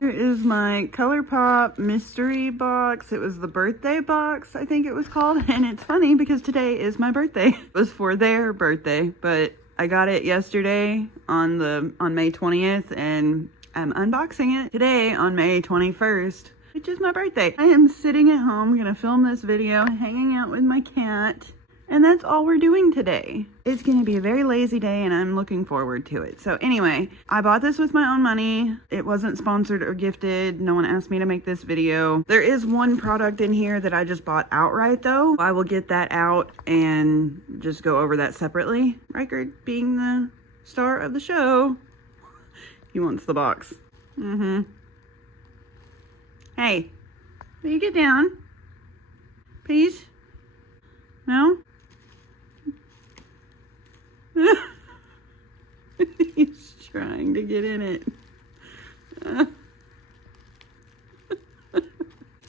Here is my Colourpop mystery box. It was the birthday box, I think it was called. And it's funny because today is my birthday. It was for their birthday, but I got it yesterday on May 20th, and I'm unboxing it today on May 21st, which is my birthday. I am sitting at home, gonna film this video, hanging out with my cat. And that's all we're doing today. It's gonna be a very lazy day and I'm looking forward to it. So anyway, I bought this with my own money. It wasn't sponsored or gifted. No one asked me to make this video. There is one product in here that I just bought outright though. I will get that out and just go over that separately. Ryker being the star of the show. He wants the box. Hey, will you get down? Please? No? He's trying to get in it.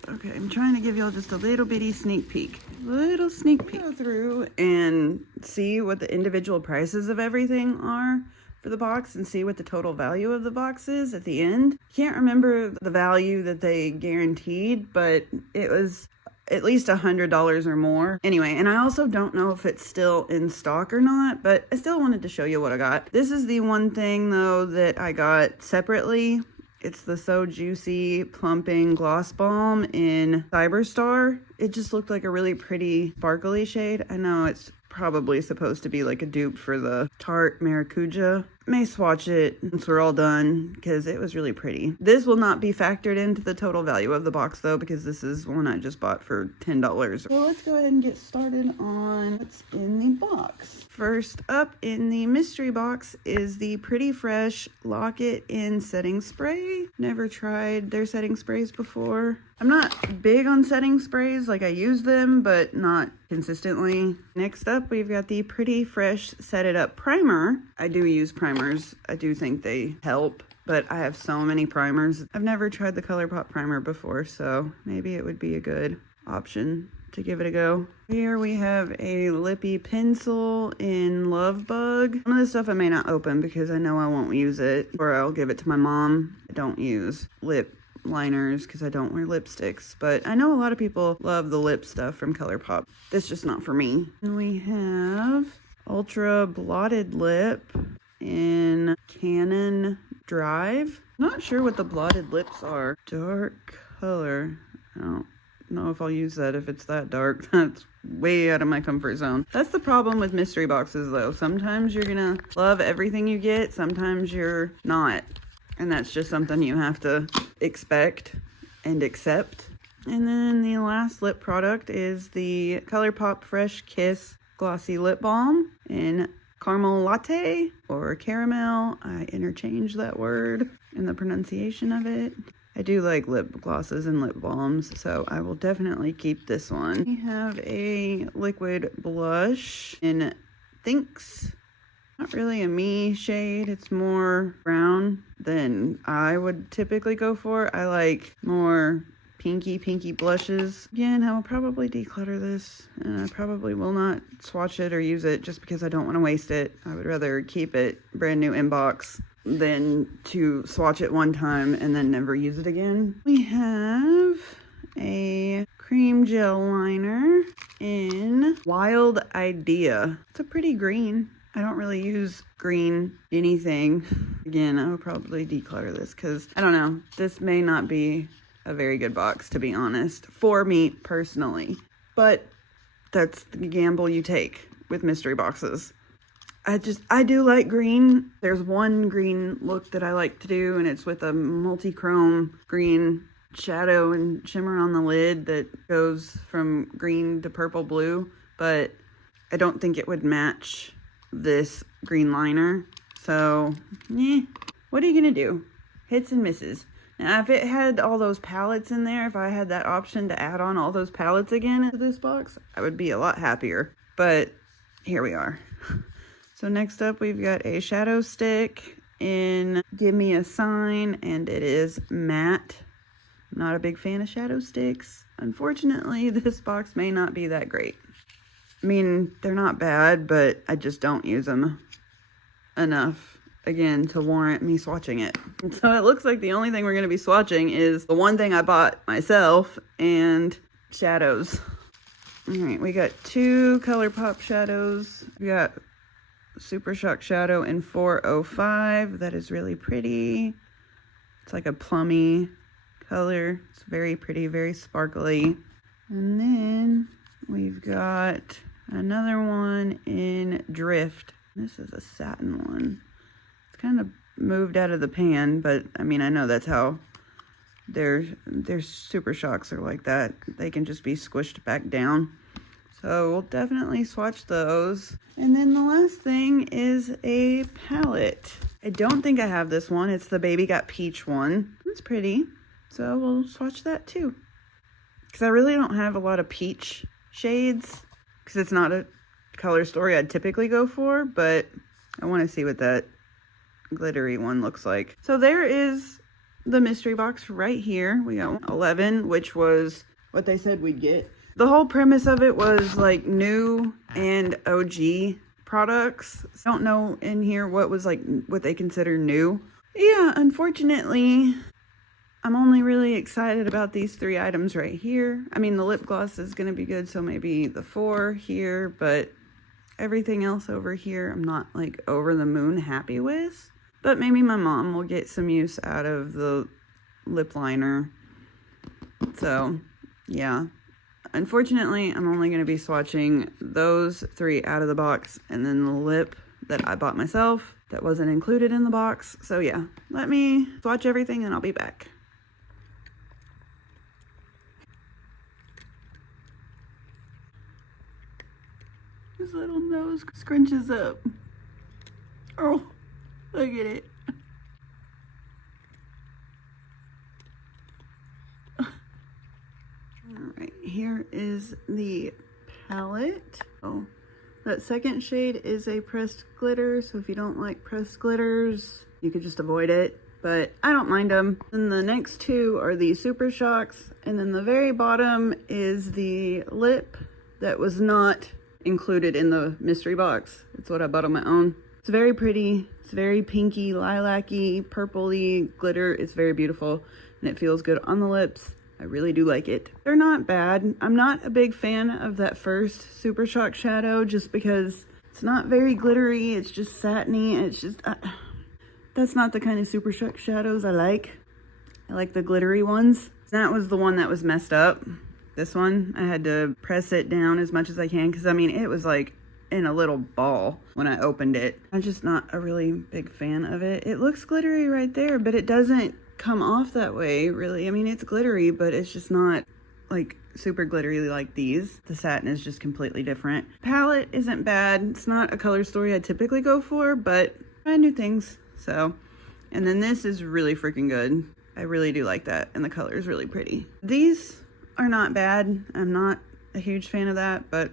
Okay, I'm trying to give y'all just a little bitty sneak peek. Little sneak peek. Go through and see what the individual prices of everything are for the box and see what the total value of the box is at the end. Can't remember the value that they guaranteed, but it was at least $100 or more. Anyway, and I also don't know if it's still in stock or not, but I still wanted to show you what I got. This is the one thing though that I got separately. It's the So Juicy Plumping Gloss Balm in Cyberstar. It just looked like a really pretty sparkly shade. I know it's probably supposed to be like a dupe for the Tarte Maracuja. May swatch it once we're all done because it was really pretty. This will not be factored into the total value of the box though, because this is one I just bought for $10. Well, let's go ahead and get started on what's in the box. First up in the mystery box is the Pretty Fresh Lock It In Setting Spray. Never tried their setting sprays before. I'm not big on setting sprays, like I use them, but not consistently. Next up, we've got the Pretty Fresh Set It Up Primer. I do use primers. I do think they help, but I have so many primers. I've never tried the Colourpop primer before, so maybe it would be a good option to give it a go. Here we have a lippy pencil in Love Bug. Some of this stuff I may not open because I know I won't use it, or I'll give it to my mom. I don't use lip liners because I don't wear lipsticks, but I know a lot of people love the lip stuff from Colourpop. That's just not for me. And we have Ultra Blotted Lip in Canon Drive. Not sure what the blotted lips are. Dark color. I don't know if I'll use that if it's that dark. That's way out of my comfort zone. That's the problem with mystery boxes though. Sometimes you're gonna love everything you get, sometimes you're not. And that's just something you have to expect and accept. And then the last lip product is the Colourpop Fresh Kiss Glossy Lip Balm in Caramel Latte or Caramel. I interchange that word in the pronunciation of it. I do like lip glosses and lip balms, so I will definitely keep this one. We have a liquid blush in Thinks. Not really a me shade. It's more brown than I would typically go for. I like more pinky blushes. Again, I will probably declutter this, and I probably will not swatch it or use it just because I don't want to waste it. I would rather keep it brand new in box than to swatch it one time and then never use it again. We have a cream gel liner in Wild Idea. It's a pretty green. I don't really use green anything. Again, I will probably declutter this because, I don't know, this may not be a very good box, to be honest, for me personally. But that's the gamble you take with mystery boxes. I do like green. There's one green look that I like to do, and it's with a multi-chrome green shadow and shimmer on the lid that goes from green to purple blue, but I don't think it would match this green liner. So, what are you gonna do? Hits and misses. Now, if it had all those palettes in there, if I had that option to add on all those palettes again to this box, I would be a lot happier. But here we are. So next up, we've got a shadow stick in Give Me a Sign, and it is matte. I'm not a big fan of shadow sticks. Unfortunately, this box may not be that great. I mean, they're not bad, but I just don't use them enough again to warrant me swatching it. So it looks like the only thing we're going to be swatching is the one thing I bought myself and shadows. All right, we got 2 Colourpop shadows. We got Super Shock Shadow in 405. That is really pretty. It's like a plummy color. It's very pretty, very sparkly. And then we've got another one in Drift. This is a satin one. It's kind of moved out of the pan, but I mean, I know that's how their Super Shocks are like that. They can just be squished back down. So we'll definitely swatch those. And then the last thing is a palette. I don't think I have this one. It's the Baby Got Peach one. It's pretty. So we'll swatch that too. Because I really don't have a lot of peach shades. Because it's not a color story I'd typically go for. But I want to see what that glittery one looks like. So there is the mystery box right here. We got 11, which was what they said we'd get. The whole premise of it was like new and OG products. I don't know in here what was like what they consider new. Yeah, unfortunately, I'm only really excited about these 3 items right here. I mean, the lip gloss is going to be good, so maybe the 4 here, but everything else over here I'm not like over the moon happy with. But maybe my mom will get some use out of the lip liner. So, yeah. Unfortunately, I'm only going to be swatching those 3 out of the box and then the lip that I bought myself that wasn't included in the box. So yeah, let me swatch everything and I'll be back. His little nose scrunches up. Oh, look at it. Alright, here is the palette. Oh, that second shade is a pressed glitter, so if you don't like pressed glitters, you could just avoid it, but I don't mind them. And the next 2 are the Super Shocks, and then the very bottom is the lip that was not included in the mystery box. It's what I bought on my own. It's very pretty. It's very pinky, lilac-y, purpley glitter. It's very beautiful, and it feels good on the lips. I really do like it. They're not bad. I'm not a big fan of that first Super Shock shadow just because it's not very glittery. It's just satiny. It's just, that's not the kind of Super Shock shadows I like. I like the glittery ones. That was the one that was messed up. This one, I had to press it down as much as I can because I mean, it was like in a little ball when I opened it. I'm just not a really big fan of it. It looks glittery right there, but it doesn't come off that way really. I mean, it's glittery, but it's just not like super glittery like these. The satin is just completely different. Palette isn't bad. It's not a color story I typically go for, but try new things. So, and then this is really freaking good. I really do like that, and the color is really pretty. These are not bad. I'm not a huge fan of that, but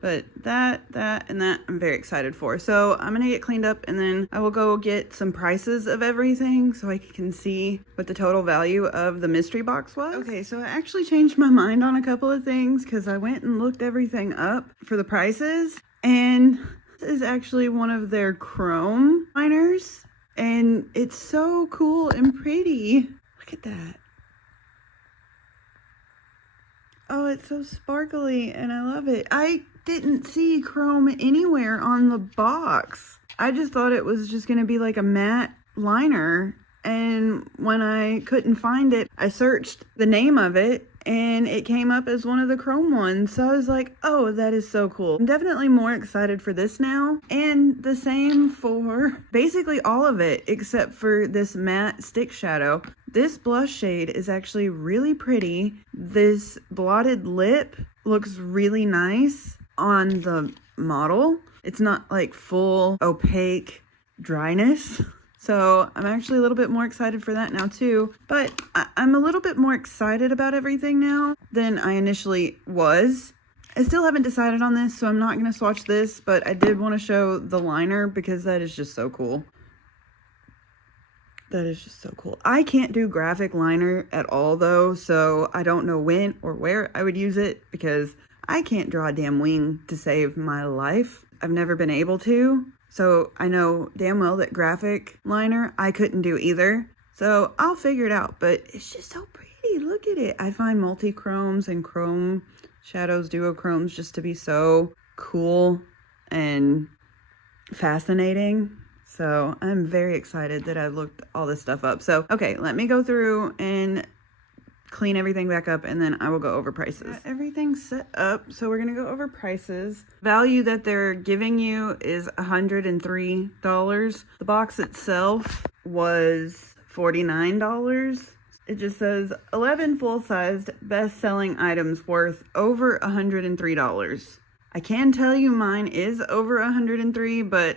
But that, and that I'm very excited for. So I'm gonna get cleaned up and then I will go get some prices of everything so I can see what the total value of the mystery box was. Okay, so I actually changed my mind on a couple of things because I went and looked everything up for the prices. And this is actually one of their chrome liners. And it's so cool and pretty. Look at that. Oh, it's so sparkly and I love it. I didn't see chrome anywhere on the box. I just thought it was just gonna be like a matte liner, and when I couldn't find it, I searched the name of it and it came up as one of the chrome ones. So I was like, oh, that is so cool. I'm definitely more excited for this now, and the same for basically all of it except for this matte stick shadow. This blush shade is actually really pretty. This blotted lip looks really nice on the model. It's not like full opaque dryness. So I'm actually a little bit more excited for that now too. But I'm a little bit more excited about everything now than I initially was. I still haven't decided on this, so I'm not going to swatch this, but I did want to show the liner because that is just so cool. That is just so cool. I can't do graphic liner at all though, so I don't know when or where I would use it because I can't draw a damn wing to save my life. I've never been able to. So I know damn well that graphic liner I couldn't do either. So I'll figure it out, but it's just so pretty. Look at it. I find multi-chromes and chrome shadows, duochromes, just to be so cool and fascinating. So I'm very excited that I looked all this stuff up. So, okay, let me go through and clean everything back up, and then I will go over prices. Everything's set up, so we're gonna go over prices. Value that they're giving you is $103. The box itself was $49. It just says 11 full-sized best-selling items worth over $103. I can tell you mine is over 103, but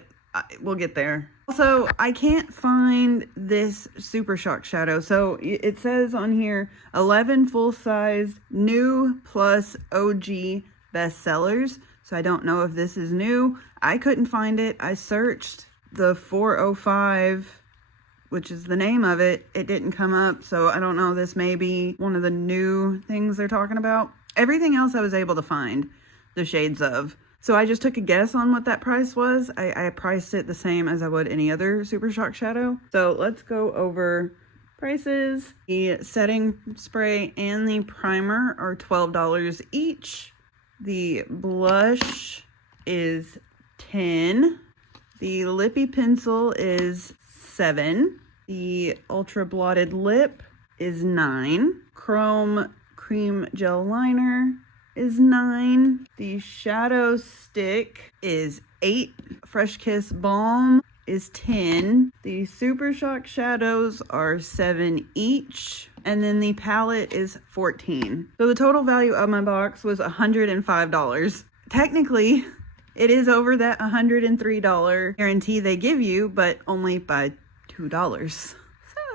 we'll get there. Also, I can't find this Super Shock shadow. So it says on here 11 full-sized new plus OG bestsellers. So I don't know if this is new. I couldn't find it. I searched the 405, which is the name of it. It didn't come up. So I don't know. This may be one of the new things they're talking about. Everything else I was able to find the shades of. So I just took a guess on what that price was. I priced it the same as I would any other Super Shock shadow. So let's go over prices. The setting spray and the primer are $12 each. The blush is $10. The lippy pencil is $7. The ultra blotted lip is $9. Chrome cream gel liner is $9. The shadow stick is $8. Fresh Kiss balm is $10. The Super Shock shadows are $7 each. And then the palette is $14. So the total value of my box was $105. Technically, it is over that $103 guarantee they give you, but only by $2.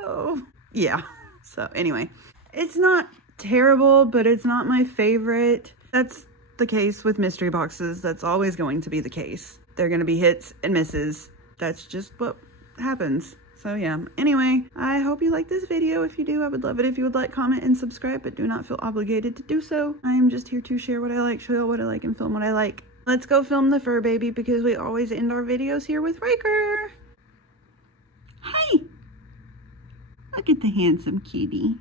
So, yeah. So anyway, it's not terrible, but it's not my favorite. That's the case with mystery boxes. That's always going to be the case. They're going to be hits and misses. That's just what happens. So yeah, anyway, I hope you like this video. If you do, I would love it if you would like, comment, and subscribe, but do not feel obligated to do so. I am just here to share what I like, show you what I like, and film what I like. Let's go film the fur baby, because we always end our videos here with Ryker. Hey! Look at the handsome kitty.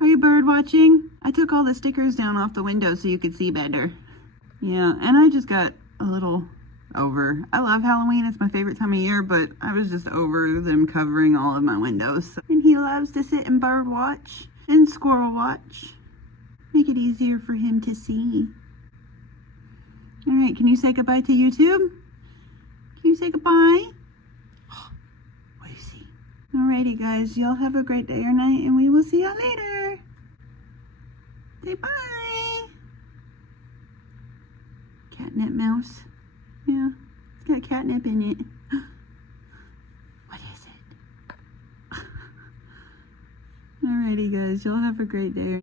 Are you bird watching? I took all the stickers down off the window so you could see better. Yeah, and I just got a little over. I love Halloween. It's my favorite time of year, but I was just over them covering all of my windows. And he loves to sit and bird watch and squirrel watch. Make it easier for him to see. All right, can you say goodbye to YouTube? Can you say goodbye? Lucy. Alrighty, guys. Y'all have a great day or night, and we will see y'all later. Say bye. Catnip mouse. Yeah, it's got catnip in it. What is it? Alrighty, guys. Y'all have a great day.